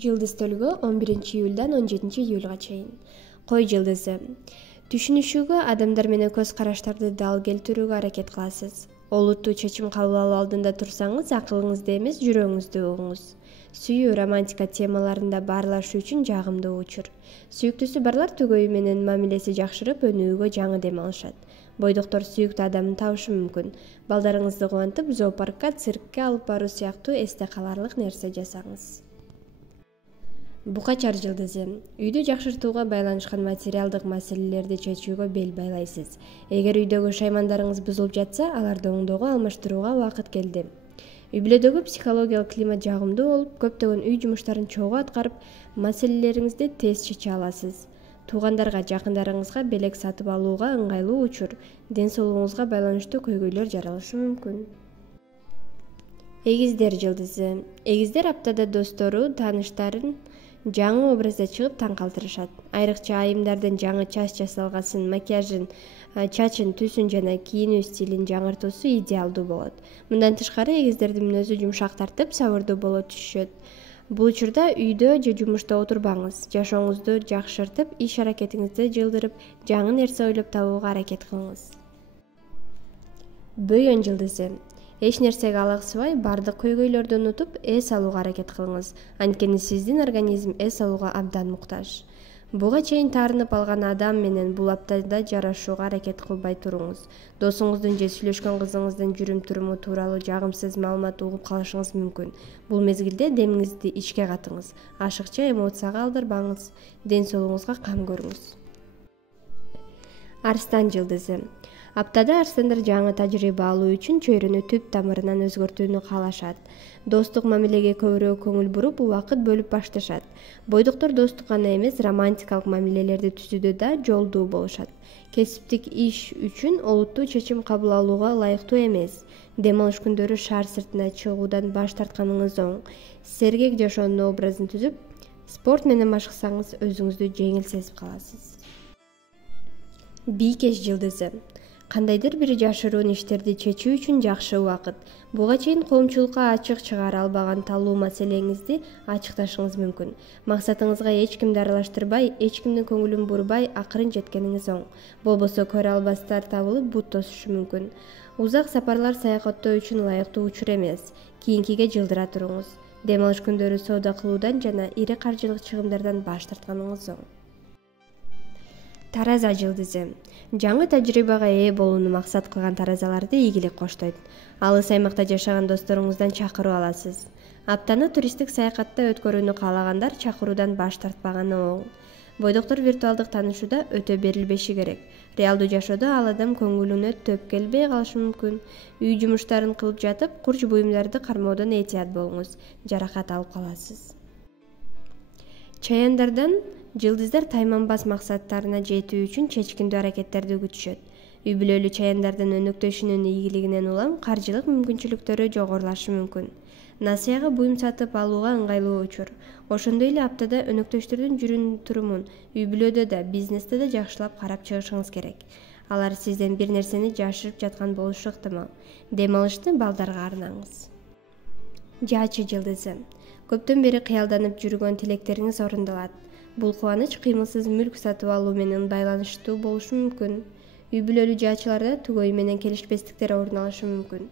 Жылдыз-Төлгө 11-июлдан 17-июлга чейин. Кой жылдызы. Түшүнүшүүгө, адамдар менен көз караштарды дал келтирүүгө аракет кыласыз. Олуттуу чечим кабыл алуу алдында турсаңыз, акылыңызды эмес, жүрөгүңүздү угуңуз. Сүйүү, романтика темаларында баарлашуу үчүн жагымдуу учур. Сүйүктүүсү барлар түгөйү менен мамилеси жакшырып, өнүүгө жаңы дем алышат. Бойдоктор сүйүктүү адамын табышы мүмкүн. Балдарыңызды кубантып, зоопаркка, циркке алып баруу сыяктуу эсте каларлык нерсе жасаңыз. Букачар жылдызы. Үйдү жакшыртууга байланышкан материалдык маселелерди чечүүгө бел байлайсыз. Эгер үйдөгү шаймандарыңыз бузулуп жатса, аларды оңдоого алмаштырууга убакыт келди. Үй-бүлөдөгү психологиялык климат жагымдуу болуп, көптөгөн үй жумуштарын чогуу аткарып, маселелериңизди тез чече аласыз. Туугандарга, жакындарыңызга белек сатып алууга ыңгайлуу учур. Ден соолугуңузга байланыштуу көйгөйлөр жаралышы мүмкүн. Эгиздер жылдызы. Эгиздер аптада достору, тааныштарын жаңы образда чыгып таң калтырышат. Айрыкча айымдардын жаңы чач жасалгасын, макияжын, чачын түсүн жана кийинүү стилин жаңыртуусу идеалдуу болот. Мындан тышкары, эгиздердин мүнөзү жумшак тартып, сабырдуу боло түшүшөт. Бул учурда үйдө же жумушта отурбаңыз. Жашооңузду жакшыртып, иш аракетиңизди жылдырып, жаңы нерсе ойлоп табууга аракет кылыңыз. Бөйөн жылдызы. Эч нерсеге алаксыбай, бардык көйгөйлөрдү унутуп, эс алууга аракет кылыңыз. Анткени сиздин организм эс алууга абдан муктаж. Буга чейин таарынып алган адам менен бул аптада жарашууга аракет кылбай туруңуз. Досуңуздун же сүйлөшкөн кызыңыздын жүрүм-туруму тууралуу жагымсыз маалымат угуп калышыңыз мүмкүн. Бул мезгилде демиңизди ичке катыңыз. Ашыкча эмоцияга алдырбаңыз. Ден соолугуңузга кам көрүңүз. Арстан жылдызы. Аптада арстандар жаңы тажрыйба алуу үчүн чөйрөнү түп тамырынан өзгөртүүнү каалашат. Достук мамилеге көбүрөөк көңүл буруп, убакыт бөлүп башташат. Бойдоктор достук гана эмес, романтикалык мамилелерди түзүүдө да жолдуу болушат. Кесиптик иш үчүн олуттуу чечим кабыл алууга ылайыктуу эмес. Дем алыш күндөрү шаар сыртына чыгуудан баш тартканыңыз оң. Сергек жашоонун образын түзүп, спорт менен машыксаңыз, өзүңүздү жеңил сезип каласыз. Бийкеш жылдызы. Кандайдыр бир жашыруун иштерди чечүү үчүн жакшы убакыт. Буга чейин коомчулукка ачык чыгара албаган талуу маселеңизди ачыкташыңыз мүмкүн. Максатыңызга эч кимди аралаштырбай, эч кимдин көңүлүн бурбай, акырын жеткениңиз оң. Болбосо көрө албастар табылып, бут тосушу мүмкүн. Узак сапарлар саякаттоо үчүн ылайыктуу учур эмес. Кийинкиге жылдыра туруңуз. Дем алыш күндөрү соода кылуудан жана ири каржылык чыгымдардан баш тартканыңыз оң. Тараза жылдызы. Жаңы тажрыйбага ээ болууну максат кылган таразаларды ийгилик коштойт. Алыс аймакта жашаган досторуңуздан чакыруу аласыз. Аптаны туристтик саякатта өткөрүүнү каалагандар чакыруудан баш тартпаганы оң. Бойдоктор виртуалдык таанышууда өтө берилбеши керек. Реалдуу жашоодо ал адам көңүлүнө төп келбей калышы мүмкүн. Үй жумуштарын кылып жатып, курч буюмдарды кармоодон этият болуңуз. Жаракат алып каласыз. Чаяндардан жылдыздар тайманбас максаттарына жетүү үчүн чечкиндүү аракеттерди күтүшөт. Үй-бүлөлүү чаяндардын өнөктөшүнүн ийгилигинен улам каржылык мүмкүнчүлүктөрү жогорулашы мүмкүн. Насыяга буюм сатып алууга ыңгайлуу учур. Ошондой эле аптада өнөктөштөрдүн жүрүм-турумун үй-бүлөдө да, бизнесте да жакшылап карап чыгышыңыз керек. Алар сизден бир нерсени жашырып жаткан болушу ыктымал. Дем алышты балдарга арнаңыз. Жаачы жылдызы. Көптөн бери кыялданып жүргөн тилектериңиз орундалат. Бул кубаныч кыймылсыз мүлк сатып алуу менен байланыштуу болушу мүмкүн. Үй-бүлөлүү жаачыларда түгөйү менен келишпестиктер орун алышы мүмкүн.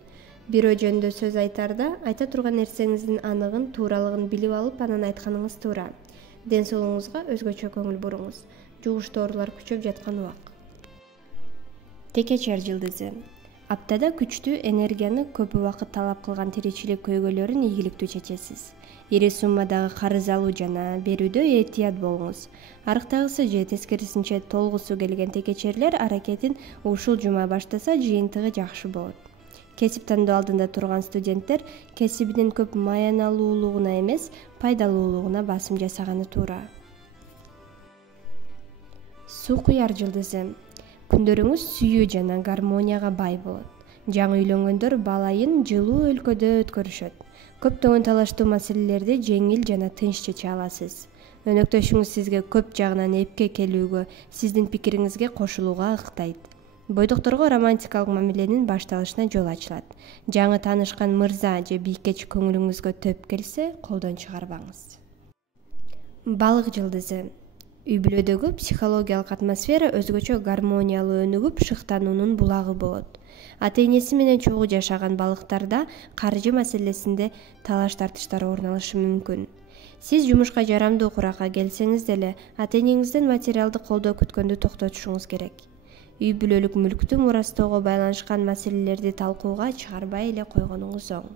Бирөө жөнүндө сөз айтарда, айта турган нерсеңиздин аныгын, тууралыгын билип алып, анан айтканыңыз туура. Ден соолугуңузга өзгөчө көңүл буруңуз. Жугуштуу оорулар күчөп жаткан убак. Текечер жылдызы. Аптада күчтүү энергияны көп убакыт талап кылган тиричилик көйгөйлөрүн ийгиликтүү чечесиз. Ири суммадагы карыз алуу жана берүүдө этият болуңуз. Арыктагысы же тескерисинче толгусу келген текечерлер аракетин ушул жума баштаса, жыйынтыгы жакшы болот. Кесип тандоо алдында турган студенттер кесибинин көп маяналуулугуна эмес, пайдалуулугуна басым жасаганы туура. Суу куяр жылдызы. Күндөрүңүз сүйүү жана гармонияга бай болот. Жаңы үйлөнгөндөр бал айын жылуу өлкөдө өткөрүшөт. Көптөгөн талаштуу маселелерди жеңил жана тынч чече аласыз. Өнөктөшүңүз сизге көп жагынан эпке келүүгө, сиздин пикириңизге кошулууга ыктайт. Бойдокторго романтикалык мамиленин башталышына жол ачылат. Жаңы таанышкан мырза же бийкеч көңүлүңүзгө төп келсе, колдон чыгарбаңыз. Балык жылдызы. Үй бүлөдөгү психологиялык атмосфера өзгөчө гармониялуу өнүгүп, шыктануунун булагы болот. Ата-энеси менен чогуу жашаган балыктарда каржы маселесинде талаш-тартыштар орун алышы мүмкүн. Сиз жумушка жарамдуу куракка келсеңиз деле, ата-энеңизден материалдык колдоо күткөндү токтотушуңуз керек. Үй бүлөлүк мүлктү мурастоого байланышкан маселелерди талкууга чыгарбай эле койгонуңуз оң.